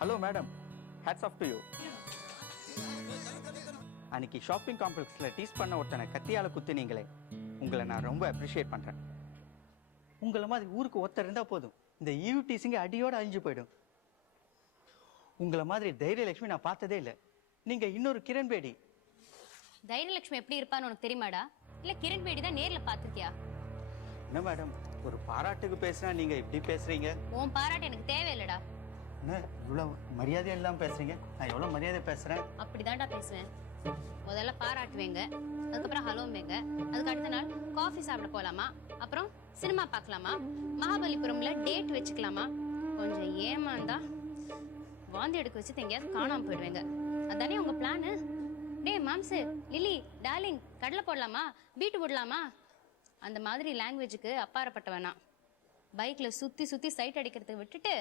Hello madam, hats off to you. அன்னைக்கு shopping காம்ப்ளெக்ஸில் tease பண்ண ஒருத்தனை கத்தியால் குத்துனீங்களே, உங்களை நான் ரொம்ப அப்ரிஷியேட் பண்ணுறேன். உங்களை மாதிரி ஊருக்கு ஒருத்தர் இருந்தால் போதும், இந்த ஈவ் டீஸிங்க அடியோடு அழிஞ்சு போயிடும். உங்களை மாதிரி தைரியலட்சுமி நான் பார்த்ததே இல்லை. நீங்கள் இன்னொரு கிரண் பேடி. தைரியலட்சுமி எப்படி இருப்பான்னு உனக்கு தெரியுமாடா? இல்லை கிரண் பேடி தான் நேரில் பார்த்துருக்கியா? என்ன மேடம், ஒரு பாராட்டுக்கு பேசுனா நீங்கள் இப்படி பேசுகிறீங்க? உன் பாராட்டு எனக்கு தேவையில்லடா. என்ன இவ்வளோ மரியாதை இல்லாமல் பேசுகிறீங்க? நான் எவ்வளோ மரியாதை பேசுகிறேன். அப்படிதான்டா பேசுவேன். முதல்ல பாராட்டுவேங்க, அதுக்கப்புறம் ஹலோம்பேங்க, அதுக்கு அடுத்த நாள் காஃபி சாப்பிட போகலாமா, அப்புறம் சினிமா பார்க்கலாமா, மகாபலிபுரம்ல டேட் வச்சுக்கலாமா. கொஞ்சம் ஏமாந்தா வாந்தி எடுக்க வச்சு எங்கேயாவது காணாமல் போயிடுவேங்க. அதானே உங்க பிளானு? டே மாம்சு, லில்லி, டார்லிங், கடலை போடலாமா, பீட்டு போடலாமா, அந்த மாதிரி லாங்குவேஜுக்கு அப்பாறப்பட்ட வேணாம். பைக்கில் சுற்றி சுற்றி சைட் அடிக்கிறதுக்கு விட்டுட்டு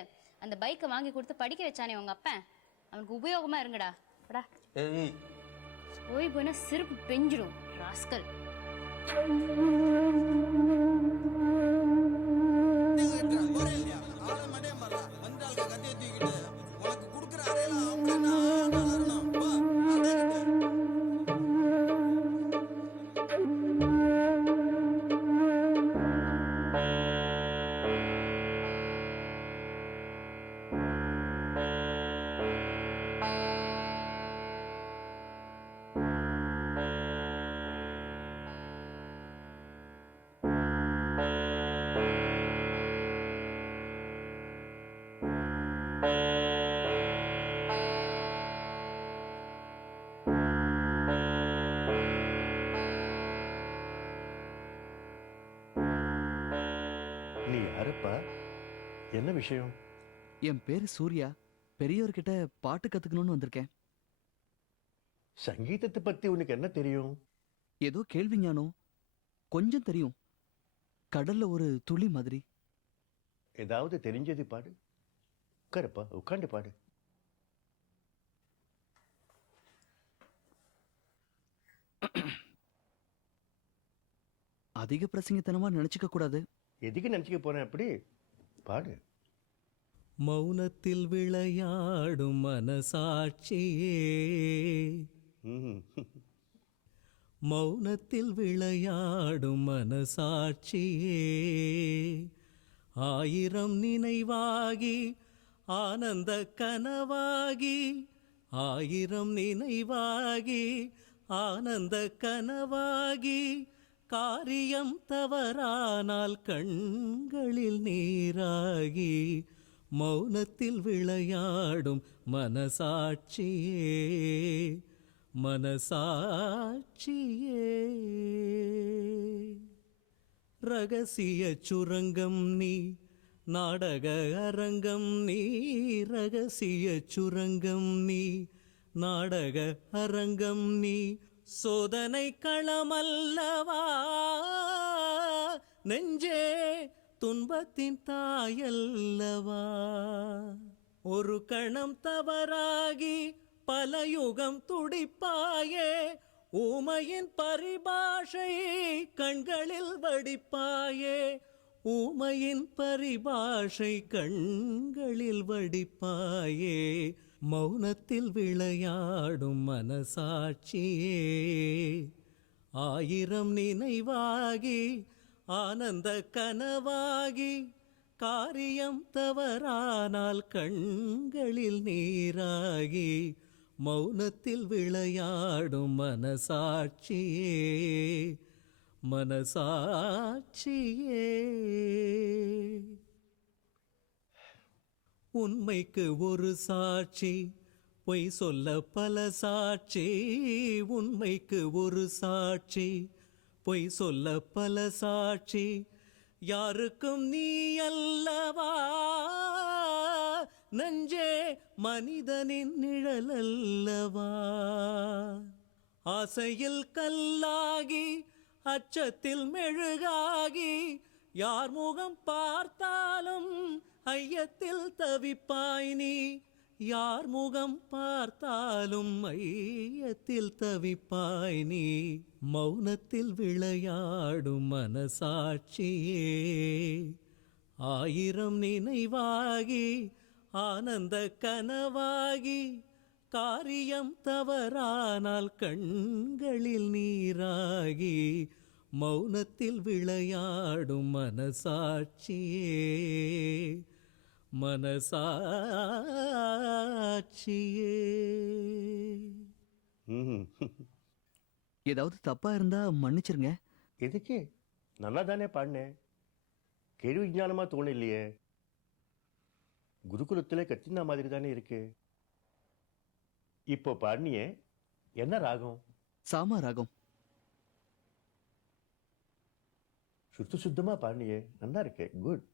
அந்த பைக்கை வாங்கி கொடுத்து படிக்க வச்சானே உங்கள் அப்பன், அவனுக்கு உபயோகமாக இருங்கடா. படா ஓய் போனா சிரிப்பு பெஞ்சிடும் ராஸ்கல். நீ யாருப்பா? என்ன விஷயம்? என் பேரு சூர்யா. பெரியவர்கிட்ட பாட்டு கத்துக்கணும்னு வந்திருக்கேன். சங்கீதத்தை பத்தி உனக்கு என்ன தெரியும்? ஏதோ கேள்வி ஞானம் கொஞ்சம் தெரியும். கடல்ல ஒரு துளி மாதிரி. ஏதாவது தெரிஞ்சது பாடு. உட்காருப்பா, உட்காந்து பாடு. அதிக பிரசங்கத்தனமா நினைச்சுக்க கூடாது. எதுக்கு நினைச்சுக்க போறேன்? அப்படி பாடு. மௌனத்தில் விளையாடும் மனசாட்சியே, மௌனத்தில் விளையாடும் மனசாட்சியே, ஆயிரம் நினைவாகி ஆனந்த கனவாகி, ஆயிரம் நினைவாகி ஆனந்த கனவாகி, காரியம் தவறானால் கண்களில் நீராகி, மௌனத்தில் விளையாடும் மனசாட்சியே, மனசாட்சியே. ரகசிய சுரங்கம் நீ, நாடக அரங்கம் நீ, ரகசிய சுரங்கம் நீ, நாடக அரங்கம் நீ, சோதனை களமல்லவா நெஞ்சே, துன்பத்தின் தாயல்லவா. ஒரு கணம் தவறாகி பல யுகம் துடிப்பாயே, ஊமையின் பரிபாஷை கண்களில் வடிப்பாயே, ஊமையின் பரிபாஷை கண்களில் வடிப்பாயே, மௌனத்தில் விளையாடும் மனசாட்சியே, ஆயிரம் நினைவாகி ஆனந்த கனவாகி, காரியம் தவறானால் கண்களில் நீராகி, மௌனத்தில் விளையாடும் மனசாட்சியே, மனசாட்சியே. உண்மைக்கு ஒரு சாட்சி, பொய் சொல்ல பல சாட்சி, உண்மைக்கு ஒரு சாட்சி, பொய் சொல்ல பல சாட்சி, யாருக்கும் நீ அல்லவா நெஞ்சே, மனிதனின் நிழல் அல்லவா. ஆசையில் கல்லாகி அச்சத்தில் மெழுகாகி, யார் முகம் பார்த்தாலும் ஐயத்தில் தவிப்பாய் நீ, யார் முகம் பார்த்தாலும் ஐயத்தில் தவிப்பாய் நீ, மௌனத்தில் விளையாடும் மனசாட்சியே, ஆயிரம் நினைவாகி ஆனந்த கனவாகி காரியம் தவறானால் கண்களில் நீராகி மௌனத்தில் விளையாடும் மனசாட்சியே மனசாட்சியே. ம். ஏதாவது தப்பா இருந்தா மன்னிச்சிருங்க. எதுக்கு? நல்லா தானே பாடினேன். கேள்வி விஞ்ஞானமா தோணலையே. குருகுலத்துல கத்தினா மாதிரி தானே இருக்கு. இப்போ பாடினியே, என்ன ராகம்? சாமா ராகம். சுத்தமா பாடினியே, நல்லா இருக்கு. குட்.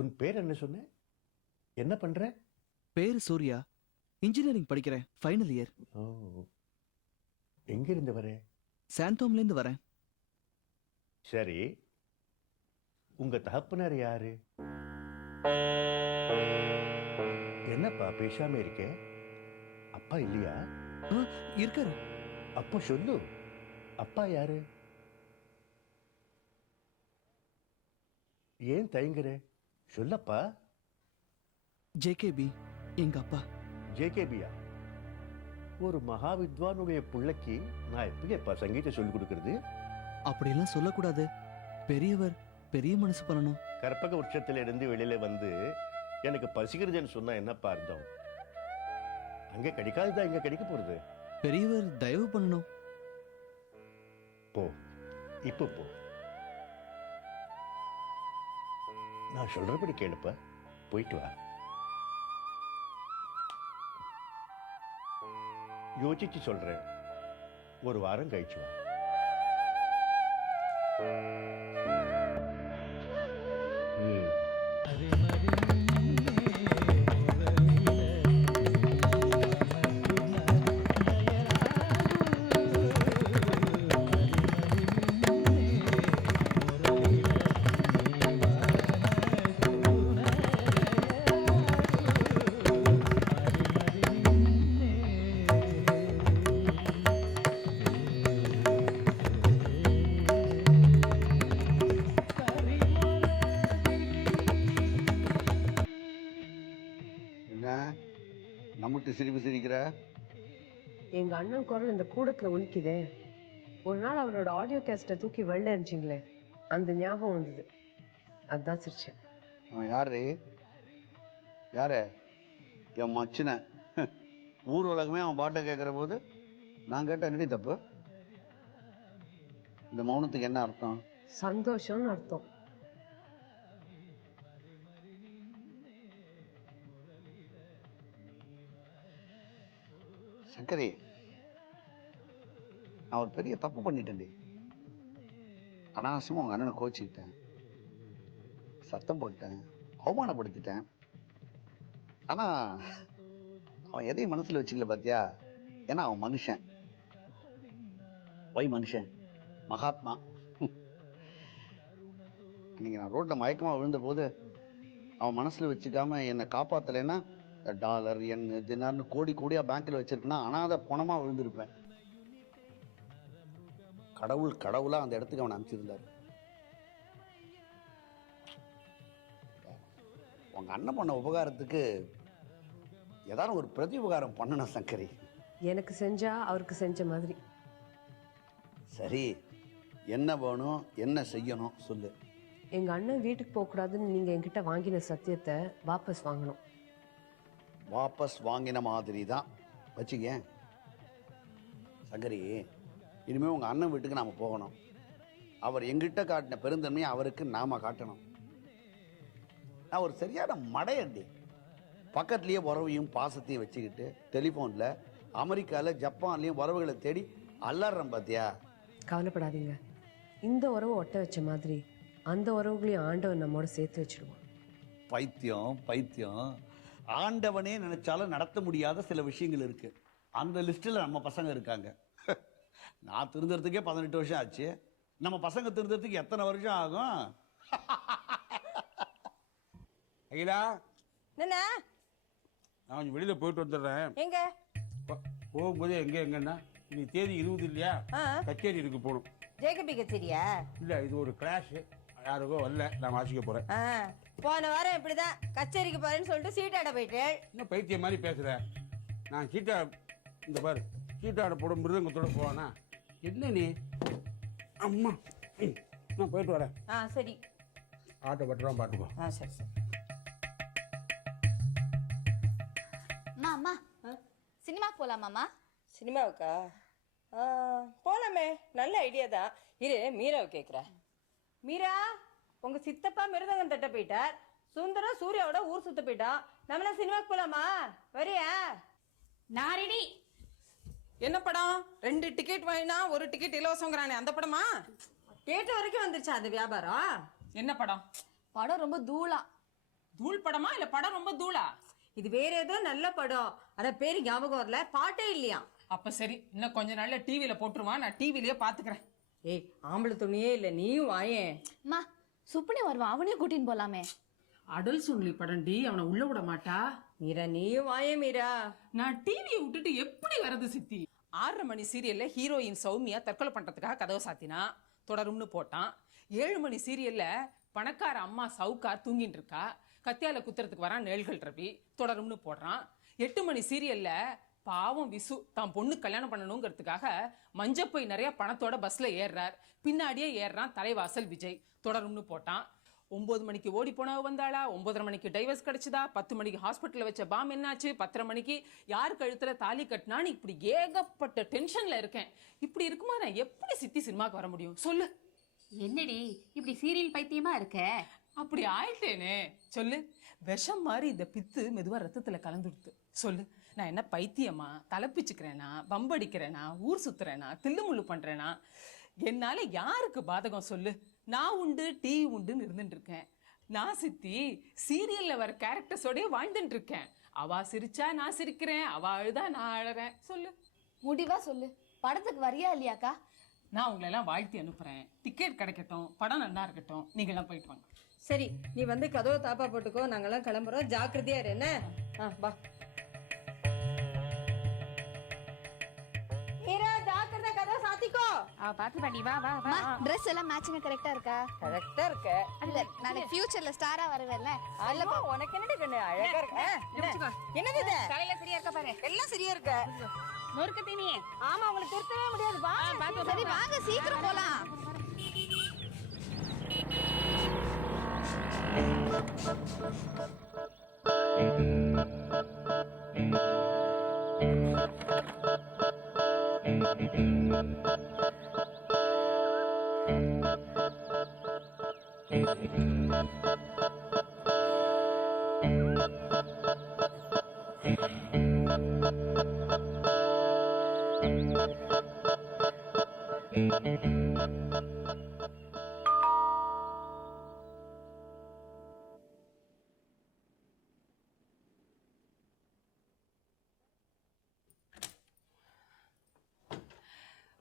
உன் பேர் என்ன சொன்ன? என்ன பண்ற? பேரு சூர்யா. இன்ஜினியரிங் படிக்கிறேன், ஃபைனல் இயர். ஓ, எங்க இருந்து வர? சாந்தோம்ல இருந்து வரேன். சரி, உங்க தகப்பனார் யாரு? என்னப்பா பேசாம இருக்க? அப்பா இல்லையா? ஆ, இருக்காரு. அப்போ சொல்லு, அப்பா யாரு? ஏன் தயங்குற? சொல்லப்பா. ஜேகேபி எங்க அப்பா. ஜேகேபியா? ஒரு மகாவித்வானுடைய பிள்ளைக்கு நான் எப்படிப்பா சங்கீதம் சொல்லிக் கொடுக்கறது? அப்படியெல்லாம் சொல்லக்கூடாது. பெரியவர், பெரிய மனசு பண்ணணும். கற்பக விருட்சத்துல இருந்து வெளியில வந்து எனக்கு பசிக்கிறதுன்னு சொன்னா என்னப்பா அர்த்தம்? அங்க கிடைக்காதுதான் இங்க கிடைக்க போறது. பெரியவர் தயவு பண்ணணும். போ, இப்ப போ. நான் சொல்றபடி கேளுப்பா, போயிட்டு வா. யோசிச்சு சொல்றேன், ஒரு வாரம் கழிச்சு வா. ம். நம்மகிட்ட சிரிப்பு சிரிக்கிற? எங்க அண்ணன் குரல் இந்த கூடத்துல ஒலிக்குதே. ஒரு நாள் அவரோட ஆடியோ கேஸ்ட்டை தூக்கி வெளில எரிஞ்சிங்களே, அந்த ஞாபகம் வந்தது. அதுதான் சிரிச்சேன். அவன் யாரு? யாரு? என் மச்சின. ஊர் உலகமே அவன் பாட்டை கேட்குற போது நான் கேட்ட என்னடி தப்பு? இந்த மௌனத்துக்கு என்ன அர்த்தம்? சந்தோஷம்னு அர்த்தம். சங்கரி, நான் ஒரு பெரிய தப்பு பண்ணிட்டேன்டி. அனாவசியமாக உங்கள் அண்ணனை கோச்சிக்கிட்டேன், சத்தம் போட்டேன், அவமானப்படுத்திட்டேன். ஆனால் அவன் எதையும் மனசில் வச்சுக்கல பார்த்தியா? ஏன்னா அவன் மனுஷன். மனுஷன், மகாத்மா. இன்னைக்கு நான் ரோட்டில் மயக்கமாக விழுந்த போது அவன் மனசில் வச்சுக்காம என்னை காப்பாற்றலைன்னா டாலர் என்ன தினார்னு கோடி கோடியாக பேங்க்கில் வச்சிருக்கேன்னா அனாத பணமாக விழுந்திருப்பேன். கடவுளாக அந்த இடத்துக்கு அவனை அனுப்பிச்சிருந்தார். உங்கள் அண்ணன் பண்ண உபகாரத்துக்கு ஏதாவது ஒரு பிரதி உபகாரம் பண்ணணும் சங்கரி. எனக்கு செஞ்சா அவருக்கு செஞ்ச மாதிரி. சரி, என்ன வேணும், என்ன செய்யணும் சொல்லு. எங்க அண்ணன் வீட்டுக்கு போகக்கூடாதுன்னு நீங்க என்கிட்ட வாங்கின சத்தியத்தை வாபஸ் வாங்கணும். வாபஸ் வாங்கின மாதிரி தான் வச்சுக்க சங்கரி. இனிமேல் உங்கள் அண்ணன் வீட்டுக்கு நாம் போகணும். அவர் எங்கிட்ட காட்டின பெருந்தன்மையை அவருக்கு நாம் காட்டணும். நான் ஒரு சரியான மடையண்டி. பக்கத்துலேயே உறவையும் பாசத்தையும் வச்சுக்கிட்டு டெலிஃபோனில் அமெரிக்காவில் ஜப்பான்லேயும் உறவுகளை தேடி அல்லாடுறேன் பார்த்தியா? கவலைப்படாதீங்க. இந்த உறவை ஒட்ட வச்ச மாதிரி அந்த உறவுகளையும் ஆண்டவன் நம்மோட சேர்த்து வச்சிடுவான். பைத்தியம். ஆண்டவனே நினைச்சாலும் நடத்த முடியாத சில விஷயங்கள் இருக்கு. அந்த லிஸ்ட்டில் நம்ம பசங்க இருக்காங்க. நான் திருந்தறதுக்கே 18 வருஷம் ஆச்சு. நம்ம பசங்க திருந்தறதுக்கு எத்தனை வருஷம் ஆகும்? அகிலா, என்ன? நான் கொஞ்சம் வெளியில போயிட்டு வந்துடுறேன். எங்க போகும்போது எங்கன்னா இன்னைக்கு தேதி 20 இல்லையா? கச்சேரி இருக்கு போகணும். ஜேகபி கச்சேரியா? இல்லை, இது ஒரு கிளாஸ். யாருக்கோ வரல, நான் வாசிக்க போறேன். போன வாரம் இப்படிதான் கச்சேரிக்கு போறேன்னு சொல்லிட்டு சீட்டாட போயிட்டேன். இன்னும் பைத்தியம் மாதிரி பேசுற. நான் சீட்டா இந்த பாரு சீட்டாட போட மிருதங்கத்தோட போவானா என்ன நீ? அம்மா நான் போயிட்டு வரேன். சரி. ஆட்டோ பட்டுருவான் பார்த்துக்கோ. சரி சரி. அம்மா சினிமாக்கு போலாமாம்மா? சினிமாவுக்கா? போலாமே, நல்ல ஐடியா தான். இரு மீராவை கேட்குறேன். மீரா, உங்க சித்தப்பா மிருதங்கம் தட்ட போயிட்டார், சுந்தரம் சூர்யாவோட ஊர் சுத்த போயிட்டான். நம்மளாம் சினிமாக்கு போலாமா? வரியா? நான் ரெடி. என்ன படம்? 2 டிக்கெட் வாங்கினா 1 டிக்கெட் இலவசங்கிறானே, அந்த படமா? கேட்ட வரைக்கும் வந்துருச்சா அந்த வியாபாரம்? என்ன படம்? படம் ரொம்ப தூளா. தூள் படமா இல்ல படம் ரொம்ப தூளா? இது வேற ஏதோ நல்ல படம், அத பேரு ஞாபகம் வரல, பாட்டே இல்லையா? அப்ப சரி, இன்னும் கொஞ்ச நாள்ல டிவில போட்டுருவான், நான் டிவிலயே பாத்துக்கிறேன். ஏய், ஆம்பளை துணியே இல்ல, நீயும் வாயேன். அம்மா சுப்பனி வருவான், அவனையும் கூட்டின்னு போலாமே. அடல் சுன்லி படம்டி, அவனை உள்ள விட மாட்டா. மீரா நீயும் வாயே. மீரா, நான் டிவியை விட்டுட்டு எப்படி வரது சித்தி? 6:30 மணி சீரியல்ல ஹீரோயின் சௌமியா தற்கொலை பண்றதுக்காக கதவை சாத்தினா, தொடரும்னு போட்டான். 7 மணி சீரியல்ல பணக்கார அம்மா சவுக்கார் தூங்கிட்டு இருக்கா, கத்தியால குத்துறதுக்கு வரான் நேல்கள் ரவி, தொடரும்னு போடுறான். 8 மணி சீரியல்ல பாவம் விசு தான் பொண்ணு கல்யாணம் பண்ணணுங்கிறதுக்காக மஞ்சப்பை நிறைய பணத்தோட பஸ்ல ஏறுறார், பின்னாடியே ஏறுறான் தலைவாசல் விஜய், தொடரும்னு போட்டான். 9 மணிக்கு ஓடி போனவ வந்தாளா, 9:30 மணிக்கு டைவர்ஸ் கிடைச்சதா, 10 மணிக்கு ஹாஸ்பிட்டல்ல வச்ச பாம் என்னாச்சு, 10:30 மணிக்கு யார் கழுத்துல தாலி கட்டினான்னு இப்படி ஏகப்பட்ட டென்ஷன்ல இருக்கேன். இப்படி இருக்குமா நான் எப்படி சித்தி சினிமாக்கு வர முடியும் சொல்லு? என்னடி இப்படி சீரியல் பைத்தியமா இருக்க? அப்படி ஆயிட்டேனே சொல்லு. விஷம் மாதிரி இந்த பித்து மெதுவா ரத்தத்துல கலந்துடுத்து சொல்லு. நான் என்ன பைத்தியமா? தலைப்பிச்சுக்கிறேனா, பம்படிக்கிறேனா, ஊர் சுத்துறேனா, தில்லுமுள்ளு பண்றேனா? என்னால யாருக்கு பாதகம் சொல்லு? நான் உண்டு டீ உண்டுன்னு இருந்துட்டு இருக்கேன். நான் சித்தி சீரியல்ல வர கேரக்டர்ஸோடய வாழ்ந்துட்டு இருக்கேன். அவ சிரிச்சா நான் சிரிக்கிறேன், அவ அழுதா நான் அழறேன். சொல்லு, முடிவா சொல்லு, படத்துக்கு வரியா இல்லையாக்கா? நான் உங்களை எல்லாம் வாழ்த்தி அனுப்புறேன். டிக்கெட் கிடைக்கட்டும், படம் நல்லா இருக்கட்டும், நீங்க எல்லாம் போயிட்டு வாங்க. சரி, நீ வந்து கதவை தாப்பா போட்டுக்கோ, நாங்கெல்லாம் கிளம்புறோம். ஜாக்கிரதையா இரு என்ன? வா. மீரா, ஜாக்கிரதை, கதவை சாத்திக்கோ. பாத்து பாட்டி, வா வா வா. Dress எல்லாம் மேட்சிங்கா கரெக்ட்டா இருக்கா? கரெக்டா இருக்க. இல்ல நாளைக்கு ஃபியூச்சர்ல ஸ்டாரா வருவேல்ல. அல்லப்பா, உனக்கு என்னடி கண்ணு அழகா இருக்க. என்னது இது? தலையில சரியா இருக்கா பாரு. எல்லாம் சரியா இருக்க. நொறுக்கு தீனி. ஆமா, உங்களுக்கு திருத்தவே முடியாது. வா. சரி வாங்க, சீக்கிரம் போலாம்.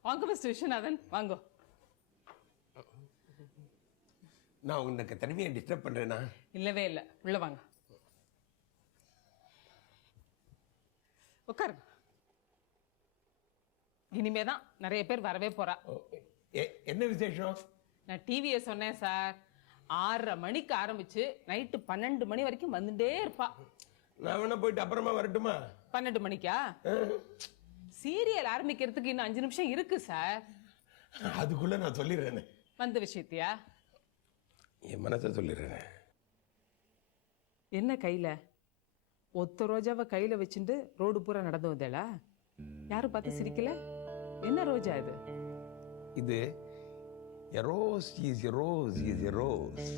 வாங்க மிஸ்டர் விஸ்வநாதன், வாங்க. நான் உனக்கு தனிமையை டிஸ்டர்ப் பண்றேனா? இல்லவே இல்லை, உள்ள வாங்க, உட்காருங்க. இனிமேதான் நிறைய பேர் வரவே போறா. என்ன விசேஷம்? நான் டிவியை சொன்னேன் சார். 6:30 மணிக்கு ஆரம்பிச்சு நைட்டு 12 மணி வரைக்கும் வந்துட்டே இருப்பா. நான் வேணா போயிட்டு அப்புறமா வரட்டுமா? 12 மணிக்கா? சீரியல் ஆரம்பிக்கிறதுக்கு இன்னும் 5 நிமிஷம் இருக்கு சார். அதுக்குள்ள நான் சொல்லிடுறேன். வந்த விஷயத்தியா? என் மனசை சொல்லிடுறேன். என்ன கையில ஒத்த ரோஜாவை கையில வச்சுட்டு ரோடு பூரா நடந்து வந்தேளா? யாரும் பார்த்து சிரிக்கல? என்ன ரோஜா இது? இது rose is rose is rose.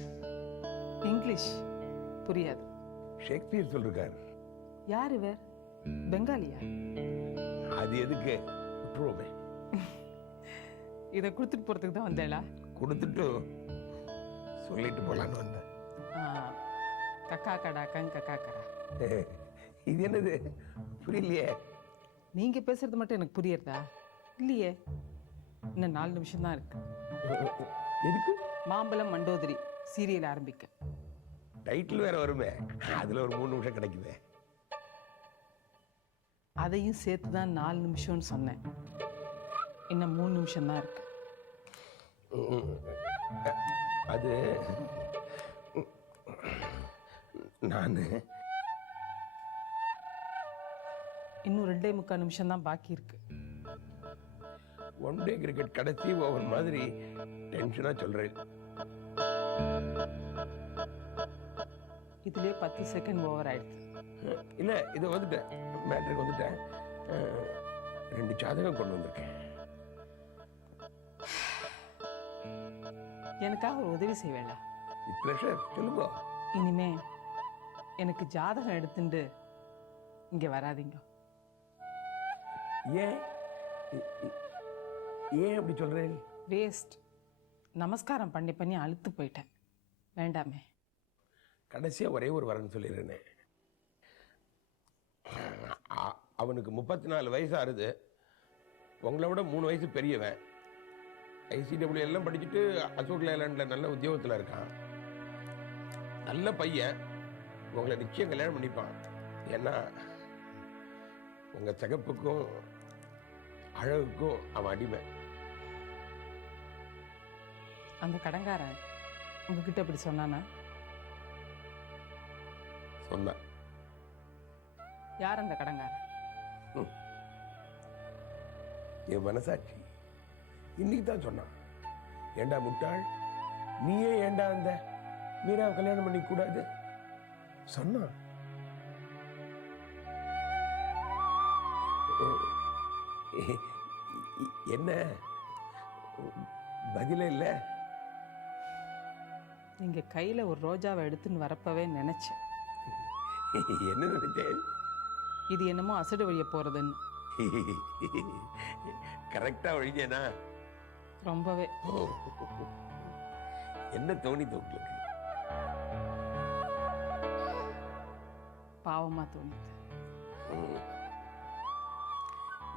English புரியாது. ஷேக்ஸ்பியர் சொல்லிருக்கார். யார் இவர்? பெங்காலியா? அது எதுக்கு விட்டுருவோமே. இதை கொடுத்துட்டு போறதுக்கு தான் வந்தேளா? கொடுத்துட்டு சொல்லிட்டு போலான்னு வந்தேன். கக்கா கடா கங் கக்கா கடா. இது என்னது புரியலையே. நீங்க பேசுறது மட்டும் எனக்கு புரியுறதா? இல்லையே, இன்னும் 4 நிமிஷம் தான் இருக்கு. எதுக்கு? மாம்பழம் மண்டோதரி சீரியல் ஆரம்பிக்க. டைட்டில் வேற வருமே, அதுல ஒரு 3 நிமிஷம் கிடைக்குமே. அதையும் சேர்த்து தான் 4 நிமிஷம்னு சொன்னேன். இன்னும் 3 நிமிஷம் தான் இருக்கு. அது நான் இன்னும் 2.25 நிமிஷம் தான் பாக்கி இருக்கு. ஒன் டே கிரிக்கெட் கடைசி ஓவர் மாதிரி டென்ஷனா சொல்றேன். இதுலயே 10 செகண்ட் ஓவர் ஆயிடுச்சு. இல்ல இது வந்துட்டேன், மேட்ருக்கு வந்துட்டேன். 2 ஜாதகம் கொண்டு வந்திருக்கேன். எனக்காக ஒரு உதவி செய்வேல? ப்ரெஷர் சொல்லுங்க. இனிமே எனக்கு ஜாதகம் எடுத்துட்டு இங்க வராதீங்க. ஏன் ஏன் அப்படி சொல்றேன்? வேஸ்ட். நமஸ்காரம் பண்ணி பண்ணி அழுத்து போயிட்டேன். வேண்டாமே. கடைசியா ஒரே ஒரு வரன்னு சொல்லிடுறேனே. அவனுக்கு 34 வயசு ஆறுது. உங்களை விட 3 வயசு பெரியவன். ICW எல்லாம் படிச்சுட்டு அசோக் லேலாண்டில் நல்ல உத்தியோகத்தில் இருக்கான். நல்ல பையன். உங்களை நிச்சயம் கல்யாணம் பண்ணிப்பான். ஏன்னா உங்கள் சிகப்புக்கும் அழகுக்கும் அவன் அடிமை. அந்த கடங்காரன் உங்ககிட்ட அப்படி சொன்னானா? சொன்னான். யார் அந்த கடங்காரன்? என் மனசாட்சி இன்னைக்கு தான் சொன்னான். ஏண்டா முட்டாள், நீயே ஏண்டா அந்த மீராவை கல்யாணம் பண்ணிக்க கூடாது சொன்னான். என்ன பதிலே இல்லை? நீங்க கையில ஒரு ரோஜாவை எடுத்துன்னு வரப்பவே நினைச்சேன். என்ன நினைச்சேன்? இது என்னமோ அசடு வழிய போறதுன்னு. கரெக்டா வழிஞ்சேனா? ரொம்பவே. என்ன தோணிது உங்களுக்கு? பாவமா தோணுது.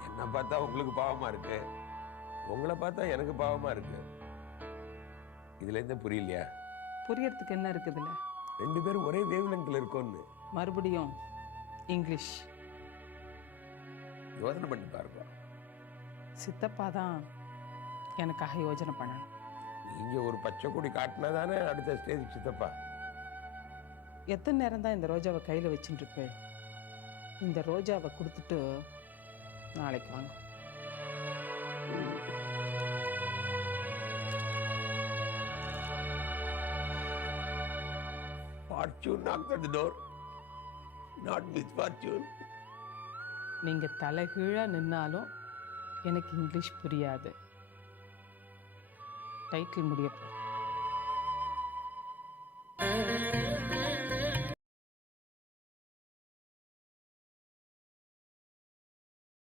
என்ன பார்த்தா உங்களுக்கு பாவமா இருக்கு, உங்களை பார்த்தா எனக்கு பாவமா இருக்கு. இதுல இருந்து புரியலையா? புரியறதுக்கு என்ன இருக்குதுல்ல? 2 பேரும் ஒரே வேவ் லெங்க்ல இருக்கோம்னு. மறுபடியும் இங்கிலீஷ். யோசனை பண்ணி பாருங்க. சித்தப்பா தான் எனக்காக யோசனை பண்ணணும். நீங்க ஒரு பச்சை கொடி காட்டினா தானே அடுத்த ஸ்டேஜ் சித்தப்பா. எத்தனை நேரம் தான் இந்த ரோஜாவை கையில் வச்சுட்டு இருப்பேன்? இந்த ரோஜாவை கொடுத்துட்டு நாளைக்கு வாங்க. Fortune knocked at the door, not misfortune. நீங்க தலைகீழா நின்னாலும் எனக்கு இங்கிலீஷ் புரியாது. டைட்டில் முடிய போகுது.